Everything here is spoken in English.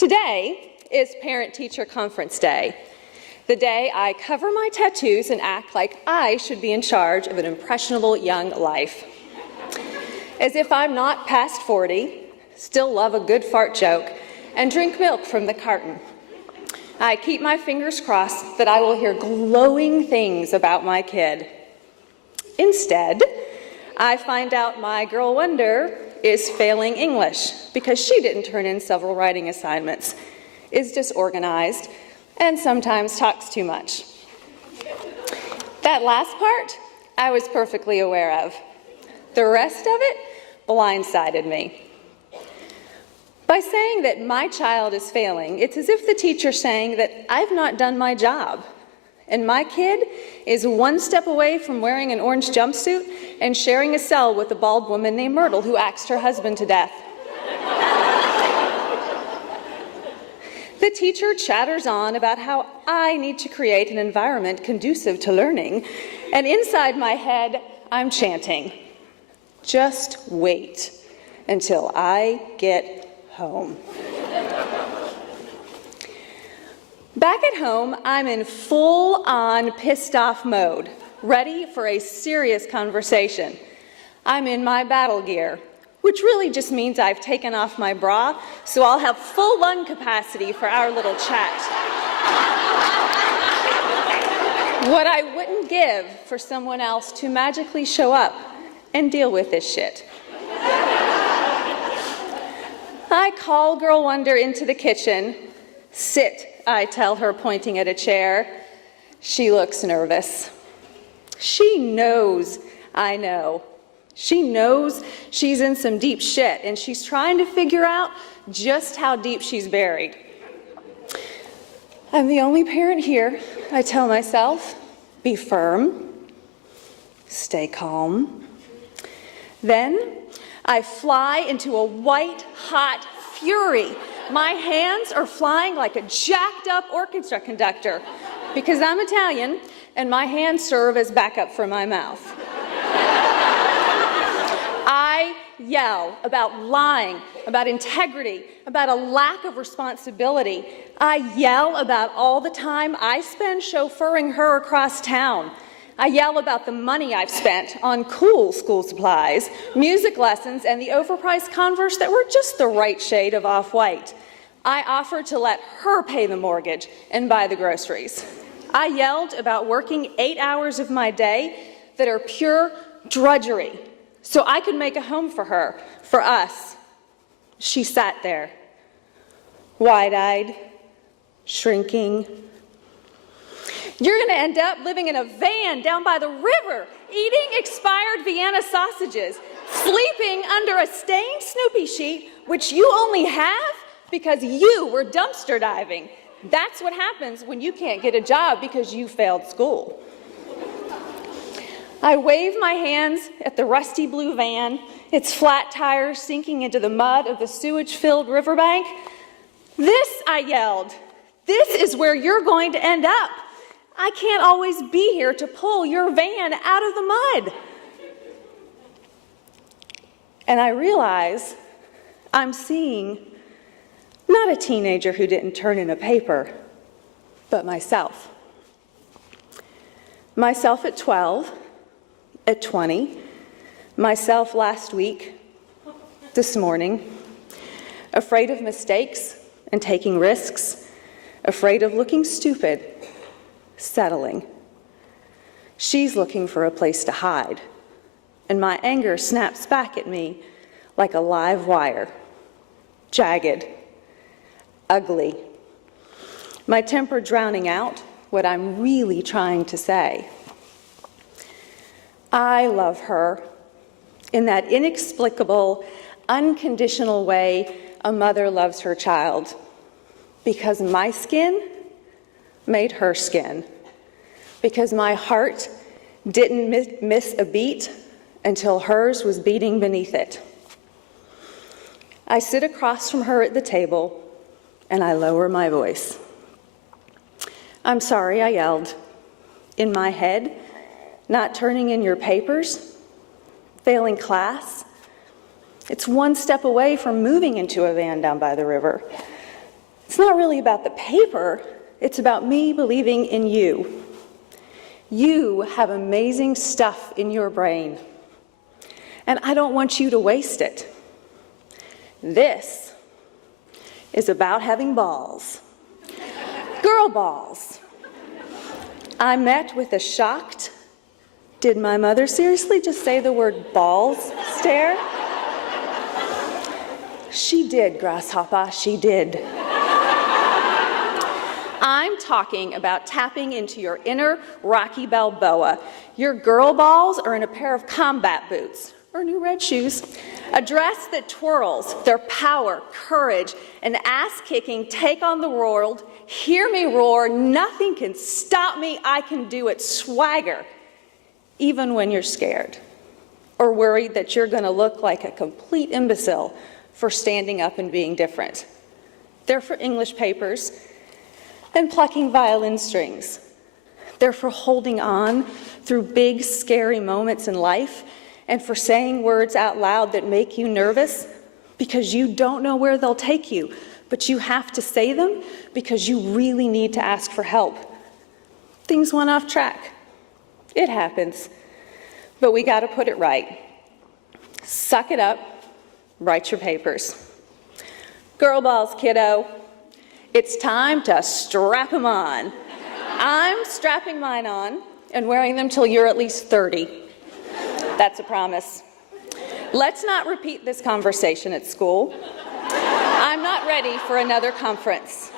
Today is Parent-Teacher Conference Day, the day I cover my tattoos and act like I should be in charge of an impressionable young life. As if I'm not past 40, still love a good fart joke, and drink milk from the carton. I keep my fingers crossed that I will hear glowing things about my kid. Instead, I find out my girl wonder is failing English because she didn't turn in several writing assignments, is disorganized, and sometimes talks too much. That last part, I was perfectly aware of. The rest of it blindsided me. By saying that my child is failing, it's as if the teacher's saying that I've not done my job, and my kid is one step away from wearing an orange jumpsuit and sharing a cell with a bald woman named Myrtle who axed her husband to death. The teacher chatters on about how I need to create an environment conducive to learning, and inside my head, I'm chanting, just wait until I get home. Back at home, I'm in full-on pissed-off mode, ready for a serious conversation. I'm in my battle gear, which really just means I've taken off my bra, so I'll have full lung capacity for our little chat. What I wouldn't give for someone else to magically show up and deal with this shit. I call Girl Wonder into the kitchen. Sit, I tell her, pointing at a chair. She looks nervous. She knows I know. She knows she's in some deep shit, and she's trying to figure out just how deep she's buried. I'm the only parent here, I tell myself. Be firm. Stay calm. Then I fly into a white-hot fury. My hands are flying like a jacked-up orchestra conductor because I'm Italian and my hands serve as backup for my mouth. I yell about lying, about integrity, about a lack of responsibility. I yell about all the time I spend chauffeuring her across town. I yell about the money I've spent on cool school supplies, music lessons, and the overpriced Converse that were just the right shade of off-white. I offered to let her pay the mortgage and buy the groceries. I yelled about working 8 hours of my day that are pure drudgery so I could make a home for her, for us. She sat there, wide-eyed, shrinking. You're going to end up living in a van down by the river, eating expired Vienna sausages, sleeping under a stained Snoopy sheet, which you only have because you were dumpster diving. That's what happens when you can't get a job because you failed school. I wave my hands at the rusty blue van, its flat tires sinking into the mud of the sewage-filled riverbank. This, I yelled, this is where you're going to end up. I can't always be here to pull your van out of the mud. And I realize I'm seeing not a teenager who didn't turn in a paper, but myself. Myself at 12, at 20, myself last week, this morning, afraid of mistakes and taking risks, afraid of looking stupid, settling. She's looking for a place to hide, and my anger snaps back at me like a live wire, jagged, ugly. My temper drowning out what I'm really trying to say. I love her in that inexplicable, unconditional way a mother loves her child, because my skin made her skin, because my heart didn't miss a beat until hers was beating beneath it. I sit across from her at the table and I lower my voice. I'm sorry, I yelled. In my head, not turning in your papers, failing class. It's one step away from moving into a van down by the river. It's not really about the paper, it's about me believing in you. You have amazing stuff in your brain, and I don't want you to waste it. This is about having balls. Girl balls. I met with a shocked, did my mother seriously just say the word balls stare? She did, Grasshopper, she did. I'm talking about tapping into your inner Rocky Balboa. Your girl balls are in a pair of combat boots or new red shoes, a dress that twirls, their power, courage, and ass-kicking take on the world. Hear me roar, nothing can stop me, I can do it, swagger, even when you're scared or worried that you're going to look like a complete imbecile for standing up and being different. They're for English papers and plucking violin strings. They're for holding on through big, scary moments in life and for saying words out loud that make you nervous because you don't know where they'll take you, but you have to say them because you really need to ask for help. Things went off track. It happens, but we got to put it right. Suck it up, write your papers. Girl balls, kiddo. It's time to strap them on. I'm strapping mine on and wearing them till you're at least 30. That's a promise. Let's not repeat this conversation at school. I'm not ready for another conference.